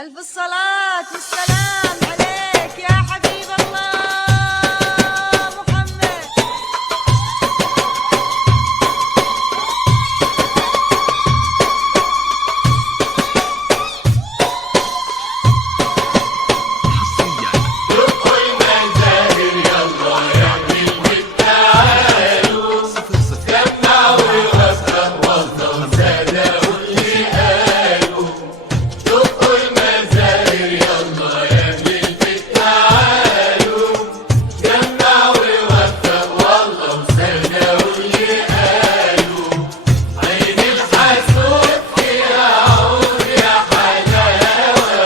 ألف الصلاة والسلام عليك يا حبيب الله محمد. دقوا المزاهر يلا يا حبيبي تعالوا، جمعوا وفقوا والله صدقوا اللي قالوا. دقوا المزاهر يلا يا حبيبي تعالوا، جمعوا وفقوا والله صدقوا اللي قالوا. عين الحسود فيها عود يا حلاوة،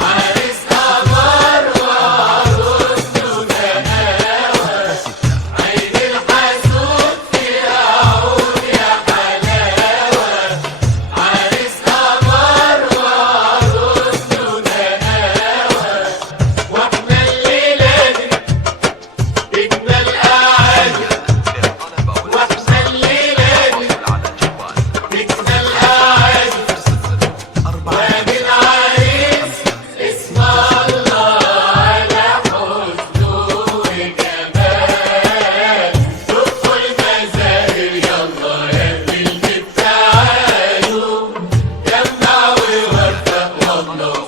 عريس قمر وعروسته نقاوة. عين الحسود فيها عود يا حلاوة، عريس قمر وعروسته نقاوة. واحنا الليلة دي جبنا القعدة، واحنا الليلة دي جبنا القعدة. وادي العريس اسم الله على حسنه وجمال. دقوا المزاهر يلا يا بنت تعالوا، جمعوا ووفقوا والله